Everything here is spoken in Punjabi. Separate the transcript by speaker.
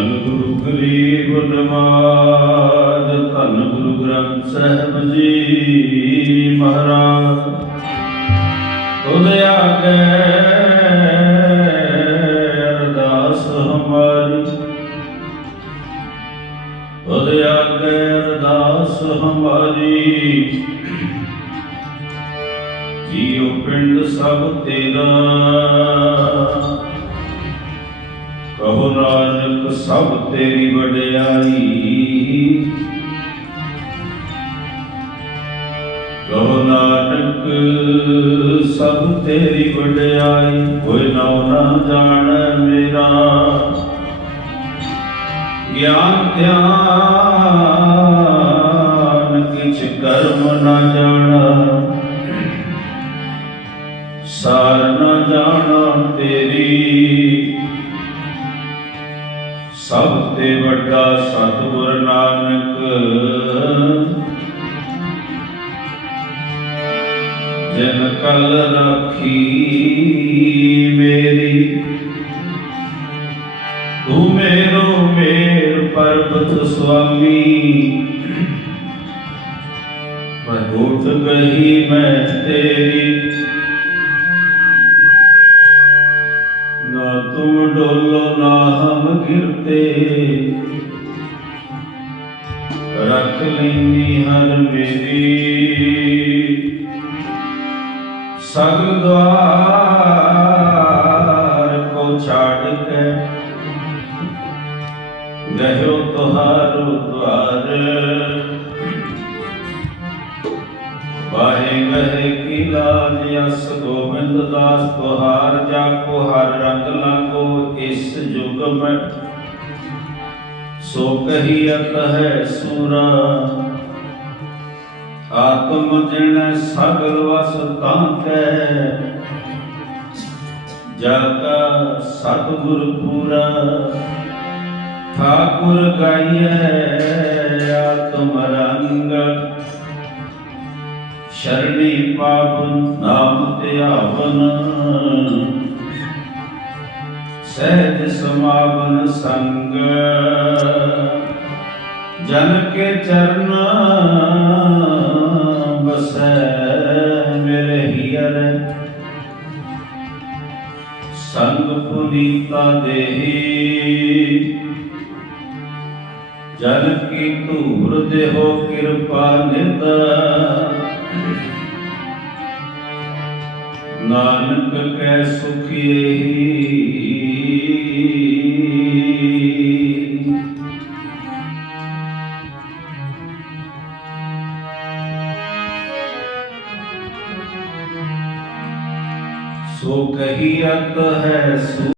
Speaker 1: ਧੰਨ ਗੁਰੂ ਗਰੀਬ ਨਵਾਜ ਧੰਨ ਗੁਰੂ ਗ੍ਰੰਥ ਸਾਹਿਬ ਜੀ ਮਹਾਰਾਜ। ਉਹਦੇ ਆਗੇ ਅਰਦਾਸ ਹਮਾਰੀ। ਤੁਧ ਆਗੇ ਅਰਦਾਸ ਹਮਾਰੀ। ਜੀਉ ਪਿੰਡ ਸਭ ਤੇਰਾ। ਸਭ ਤੇਰੀ ਵਡਿਆਈ। ਕਹੋ ਨਾਨਕ, ਸਭ ਤੇਰੀ ਵਡਿਆਈ, ਕੋਈ ਨਾਉ ਨਾ ਜਾਣ ਮੇਰਾ। ਗਿਆਨ ਧਿਆਨ ਸਭ ਤੇ ਵੱਡਾ ਸਤਿਗੁਰ ਨਾਨਕ, ਜਿਨ ਕਲ ਰਾਖੀ ਮੇਰੀ। ਤੂੰ ਮੇਰੋ ਮੇਰ ਪਰਬਤ ਸੁਆਮੀ। ਮੈਂ ਉੱਠ ਮੈਂ ਤੇਰੀ ਹਮ ਰੱਖ ਲੈਨੀ ਹਰ ਮੇਰੀ। ਸਗਲ ਦਵਾਰ ਕੋ ਛਾੜ ਕੇ ਗਹਿਓ ਤੁਹਾਰੋ ਦਵਾਰ ਵਾਹੇ ਗਹਿ ਕੀ ਲਾਜ, ਅਸ ਗੋਬਿੰਦ ਦਾਸ, ਤੁਹਾਰ ਜਾ ਕੋ ਹਰ ਰੰਗ ਲਾਗੋ ਇਸ ਯੁਗ ਮੈਂ ਸੋ ਕਹੀਅਤ ਹੈ ਸੂਰਾ। ਆਤਮ ਜਨ ਸਗਲ ਵਸ ਤਾਂ ਕੈ ਜਗ ਸਤਿਗੁਰ ਪੂਰਾ। ਠਾਕੁਰ ਗਾਈਐ ਆਤਮ ਰੰਗ। ਸ਼ਰਣੀ ਪਾਵਨ ਨਾਮ ਧਿਆਵਨ। ਸਹਿਜ ਸਮਾਵਨ ਸੰਗ। ਜਨ ਕੇ ਚਰਨ ਬਸੈ ਮੇਰੇ ਹੀਰ ਸੰਗ ਪੁਨੀਤਾ ਦੇਹੀ। ਜਨ ਕੀ ਧੂਰ ਦੇਹੋ ਕਿਰਪਾ ਨਿਤ ਨਾਨਕ ਕੈ ਸੁਖੀ ਸੋ ਕਹੀਅਤ ਹੈ ਸੋ